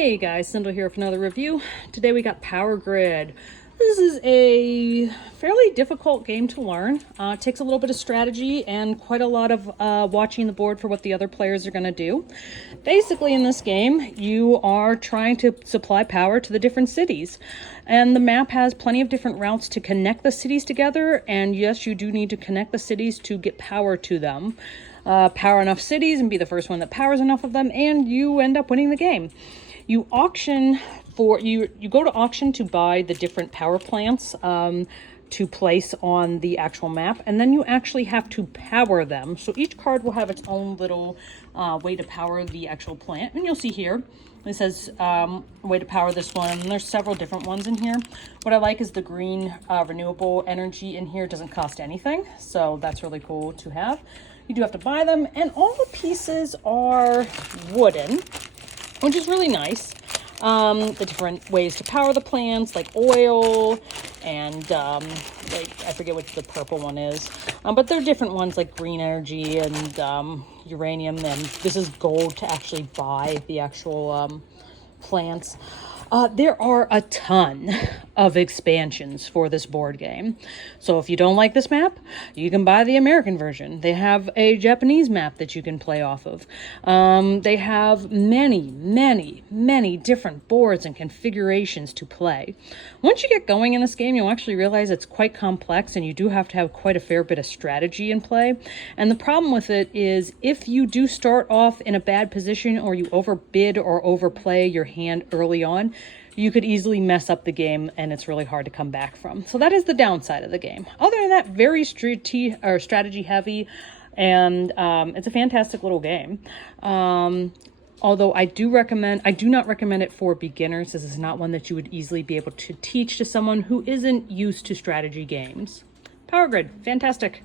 Hey guys, Sindel here for another review. Today we got Power Grid. This is a fairly difficult game to learn. It takes a little bit of strategy and quite a lot of watching the board for what the other players are going to do. Basically in this game, you are trying to supply power to the different cities. And the map has plenty of different routes to connect the cities together. And yes, you do need to connect the cities to get power to them. Power enough cities and be the first one that powers enough of them, and you end up winning the game. You auction for you go to auction to buy the different power plants to place on the actual map, and then you actually have to power them. So each card will have its own little way to power the actual plant, and you'll see here it says way to power this one, and there's several different ones in here. What I like is the green renewable energy in here. It doesn't cost anything, so that's really cool to have. You do have to buy them, and all the pieces are wooden, which is really nice. The different ways to power the plants, like oil, and like I forget what the purple one is, but there are different ones like green energy and uranium, and this is gold to actually buy the actual plants. There are a ton of expansions for this board game. So if you don't like this map, you can buy the American version. They have a Japanese map that you can play off of. They have many different boards and configurations to play. Once you get going in this game, you'll actually realize it's quite complex, and you do have to have quite a fair bit of strategy in play. And the problem with it is if you do start off in a bad position, or you overbid or overplay your hand early on, you could easily mess up the game, and it's really hard to come back from. So that is the downside of the game. Other than that, very strategy heavy, and it's a fantastic little game. Although I do not recommend it for beginners. This is not one that you would easily be able to teach to someone who isn't used to strategy games. Power Grid, fantastic.